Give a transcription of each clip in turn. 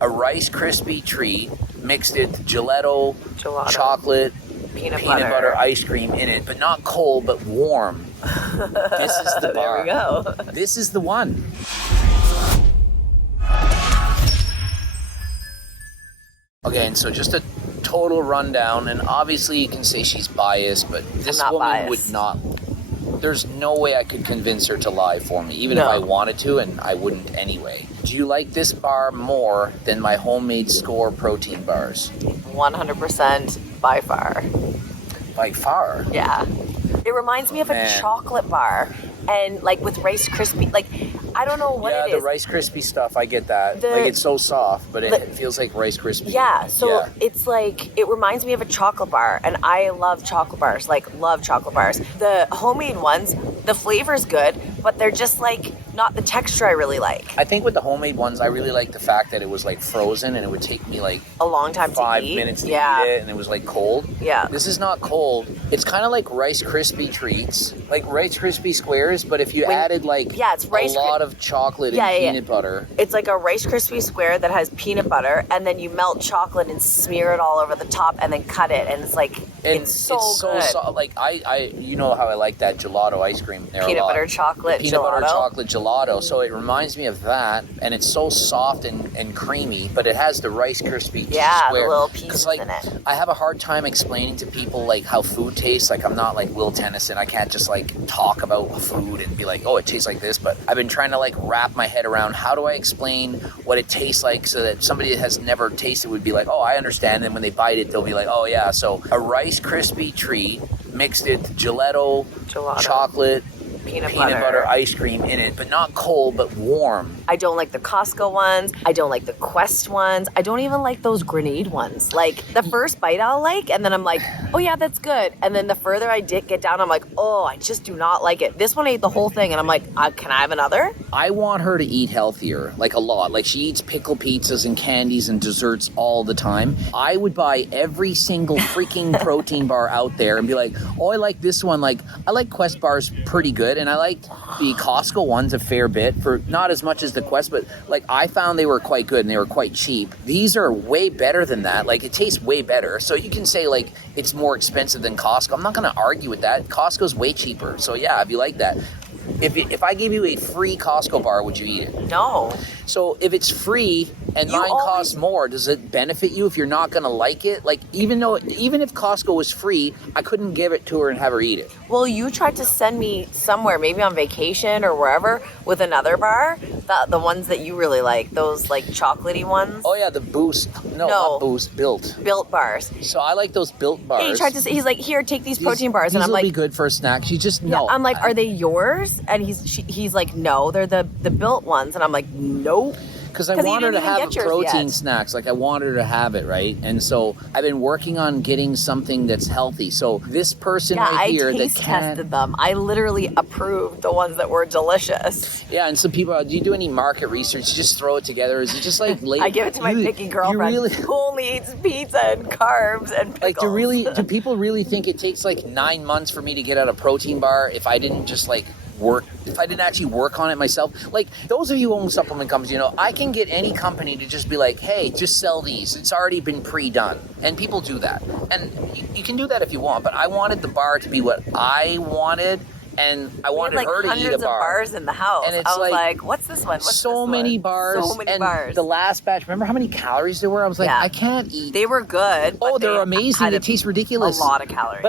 a Rice Krispie treat mixed with gelato, chocolate, peanut butter ice cream in it, but not cold, but warm. This is the bar. There we go. This is the one. Okay, and so just a total rundown, and obviously you can say she's biased, but this woman would not. There's no way I could convince her to lie for me, even if I wanted to, and I wouldn't anyway. Do you like this bar more than my homemade Score protein bars? 100% by far. By far? Yeah. It reminds me of a chocolate bar. And like with Rice Krispie, like I don't know what it is. Yeah, the Rice Krispie stuff, I get that. Like it's so soft, but it feels like Rice Krispie. Yeah, so it's like, it reminds me of a chocolate bar, and I love chocolate bars, like love chocolate bars. The homemade ones, the flavor's good, but they're just like not the texture I really like. I think with the homemade ones, I really like the fact that it was like frozen and it would take me like a long time to eat. 5 minutes to eat it, and it was like cold. Yeah. This is not cold. It's kind of like Rice Krispie treats, like Rice Krispie squares, but if you added like it's a lot of chocolate and peanut butter. It's like a Rice Krispie square that has peanut butter, and then you melt chocolate and smear it all over the top, and then cut it, and it's like it's so good. So like I you know how I like that gelato ice cream there peanut a lot. Butter chocolate peanut butter chocolate gelato. So it reminds me of that, and it's so soft and creamy, but it has the Rice Krispie square. The little pieces like, in it. I have a hard time explaining to people like how food tastes. Like I'm not like Will Tennyson. I can't just like talk about food and be like, oh, it tastes like this. But I've been trying to like wrap my head around how do I explain what it tastes like so that somebody that has never tasted would be like, oh, I understand. And when they bite it, they'll be like, oh yeah. So a Rice Krispie treat mixed with gelato, chocolate, peanut butter ice cream in it, but not cold, but warm. I don't like the Costco ones. I don't like the Quest ones. I don't even like those grenade ones. Like the first bite I'll like, and then I'm like, oh yeah, that's good. And then the further I get down, I'm like, oh, I just do not like it. This one ate the whole thing, and I'm like, can I have another? I want her to eat healthier, like a lot. Like she eats pickle pizzas and candies and desserts all the time. I would buy every single freaking protein bar out there and be like, oh, I like this one. Like I like Quest bars pretty good. And I liked the Costco ones a fair bit, for not as much as the Quest, but like I found they were quite good and they were quite cheap. These are way better than that. Like it tastes way better. So you can say like it's more expensive than Costco. I'm not going to argue with that. Costco's way cheaper. So yeah, if you like that. If I gave you a free Costco bar, would you eat it? No. So if it's free and mine costs more, does it benefit you if you're not going to like it? Like even if Costco was free, I couldn't give it to her and have her eat it. Well, you tried to send me somewhere, maybe on vacation or wherever, with another bar. The ones that you really like, those like chocolatey ones. Oh yeah, the Boost. No, not Boost. Built bars. So I like those Built bars. Yeah, he tried to say, he's like, here, take these protein bars, and I'm like, these will be good for a snack. She just no. Yeah, I'm like, are they yours? And he's like, no, they're the Built ones, and I'm like, nope. Because I want her to have protein snacks. Like I want her to have it, right? And so I've been working on getting something that's healthy. So this person right here that tested them. I literally approved the ones that were delicious. Yeah, and some people, do you do any market research? Just throw it together? Is it just like late? I give it to my picky girlfriend who only eats pizza and carbs and pickles. Like do people really think it takes like 9 months for me to get out a protein bar if I didn't just like if I didn't actually work on it myself? Like those of you who own supplement companies, I can get any company to just be like, hey, just sell these. It's already been pre-done. And people do that. And you can do that if you want, but I wanted the bar to be what I wanted. And I wanted her to eat a bar. Hundreds of bars in the house. And it's I was like, what's this one? So many bars. The last batch, remember how many calories there were? I was like, I can't eat. They were good. Oh, they're amazing. They taste ridiculous. A lot of calories.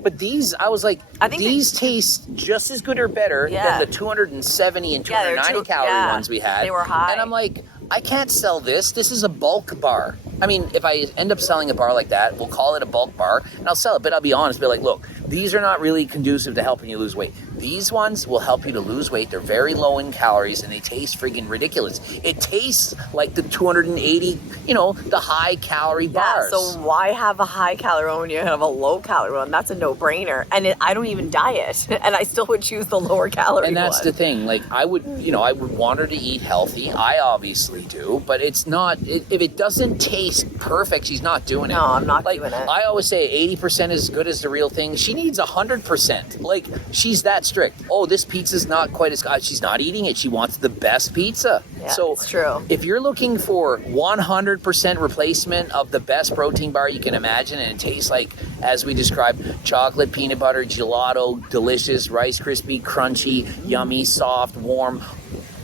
But these, I was like, these taste just as good or better than the 270 and 290 calorie ones we had. They were high. And I'm like, I can't sell this. This is a bulk bar. I mean, if I end up selling a bar like that, we'll call it a bulk bar, and I'll sell it. But I'll be honest, be like, look, these are not really conducive to helping you lose weight. These ones will help you to lose weight. They're very low in calories, and they taste friggin' ridiculous. It tastes like the 280, the high-calorie bars. So why have a high-calorie one when you have a low-calorie one? That's a no-brainer. And I don't even diet, and I still would choose the lower-calorie one. And that's the thing. Like, I would want her to eat healthy. I obviously do, but it's not, if it doesn't taste perfect, she's not doing it. No, I'm not doing it. I always say 80% is as good as the real thing. She needs 100%. Like, she's that strict. Oh, this pizza's not quite as good. She's not eating it. She wants the best pizza. Yeah, so it's true. If you're looking for 100% replacement of the best protein bar you can imagine, and it tastes like, as we described, chocolate, peanut butter, gelato, delicious, Rice Krispie, crunchy, yummy, soft, warm.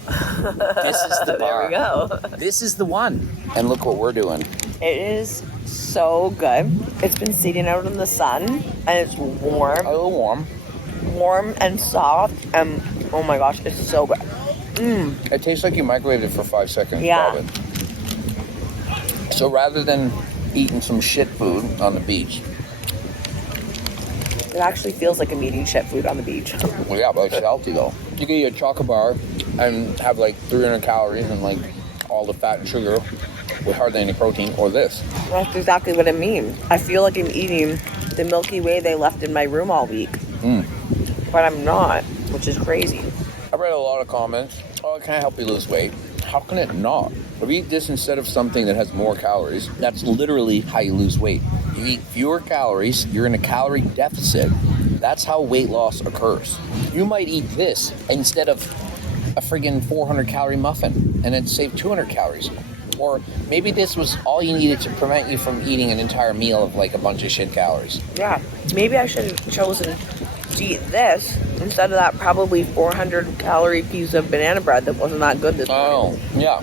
This is the bar. There we go. This is the one. And look what we're doing. It is so good. It's been sitting out in the sun, and it's warm. A little warm. Warm and soft, and oh my gosh, it's so good. It tastes like you microwaved it for 5 seconds. Yeah. Probably. So rather than eating some shit food on the beach. It actually feels like I'm eating shit food on the beach. Well, yeah, but it's healthy though. You can eat a chocolate bar and have like 300 calories and like all the fat and sugar with hardly any protein, or this. That's exactly what I mean. I feel like I'm eating the Milky Way they left in my room all week. But I'm not, which is crazy. I read a lot of comments. Oh, it can't help you lose weight. How can it not? If you eat this instead of something that has more calories, that's literally how you lose weight. You eat fewer calories, you're in a calorie deficit. That's how weight loss occurs. You might eat this instead of a friggin' 400 calorie muffin and then save 200 calories. Or maybe this was all you needed to prevent you from eating an entire meal of like a bunch of shit calories. Yeah, maybe I should have chosen to eat this instead of that probably 400 calorie piece of banana bread that wasn't that good this morning. Oh, yeah.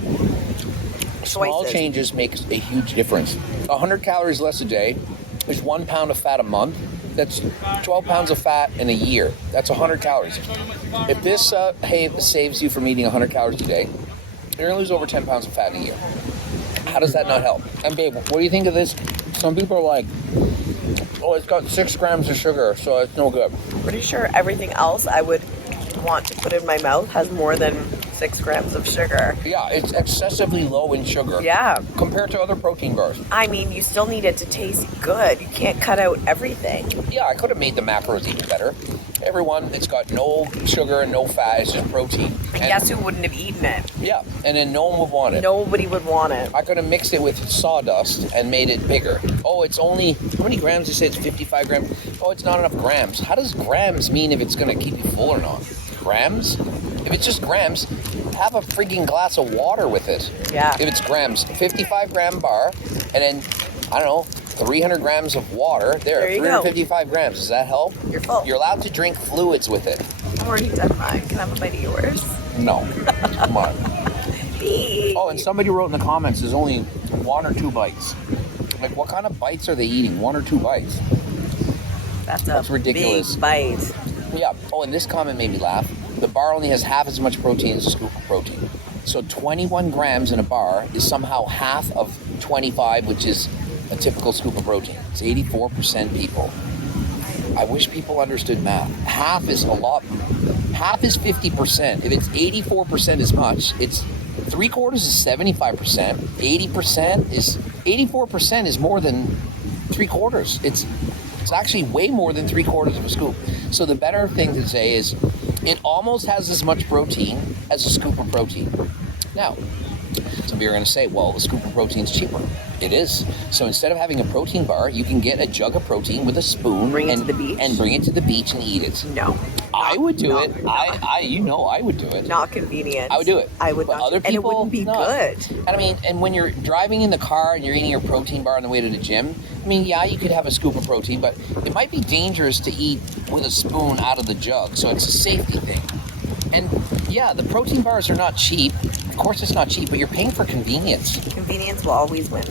Small changes make a huge difference. 100 calories less a day is 1 pound of fat a month. That's 12 pounds of fat in a year. That's 100 calories. If this saves you from eating 100 calories a day, you're going to lose over 10 pounds of fat in a year. How does that not help? And babe, what do you think of this? Some people are like, oh, it's got 6 grams of sugar, so it's no good. Pretty sure everything else I would want to put in my mouth has more than 6 grams of sugar. Yeah, it's excessively low in sugar. Yeah. Compared to other protein bars. I mean, you still need it to taste good. You can't cut out everything. Yeah, I could have made the macros even better. Everyone, it's got no sugar and no fat, it's just protein. And guess who wouldn't have eaten it? Yeah, and then no one would want it. Nobody would want it. I could have mixed it with sawdust and made it bigger. Oh, it's only, how many grams? You say it's 55 grams. Oh, it's not enough grams. How does grams mean if it's going to keep you full or not? Grams? If it's just grams, have a freaking glass of water with it. Yeah. If it's grams, 55 gram bar, and then, I don't know, 300 grams of water. There you 355 grams. Does that help? You're full. You're allowed to drink fluids with it. I've already done mine. Can I have a bite of yours? No. Come on. Oh, and somebody wrote in the comments there's only 1 or 2 bites. Like, what kind of bites are they eating? 1 or 2 bites? That's ridiculous. Big bite. Yeah. Oh, and this comment made me laugh. The bar only has half as much protein as a scoop of protein. So 21 grams in a bar is somehow half of 25, which is a typical scoop of protein. It's 84% people. I wish people understood math. Half is a lot. Half is 50%. If it's 84% as much, it's 3/4 is 75%. 84% is more than 3/4. It's actually way more than 3/4 of a scoop. So the better thing to say is it almost has as much protein as a scoop of protein. Now, some of you are going to say, well, a scoop of protein is cheaper. It is. So instead of having a protein bar, you can get a jug of protein with a spoon Bring it to the beach and eat it. No. I would do it. No. I would do it. Not convenient. I would do it. I would But not. other And it people, wouldn't be not. good. And I mean, and when you're driving in the car and you're eating your protein bar on the way to the gym, I mean, yeah, you could have a scoop of protein, but it might be dangerous to eat with a spoon out of the jug. So it's a safety thing. And yeah, the protein bars are not cheap. Of course it's not cheap, but you're paying for convenience. Convenience will always win.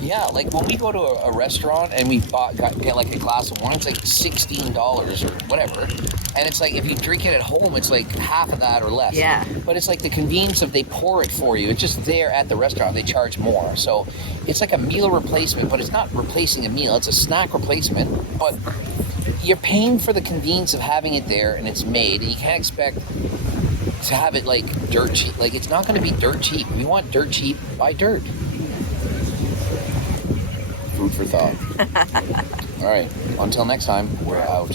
Yeah, like when we go to a restaurant and we get like a glass of wine, it's like $16 or whatever. And it's like if you drink it at home, it's like half of that or less. Yeah. But it's like the convenience of they pour it for you. It's just there at the restaurant. They charge more. So it's like a meal replacement, but it's not replacing a meal. It's a snack replacement. But you're paying for the convenience of having it there and it's made. And you can't expect to have it like dirt cheap. Like it's not going to be dirt cheap. If you want dirt cheap, buy dirt. Food for thought. All right. Until next time, we're out.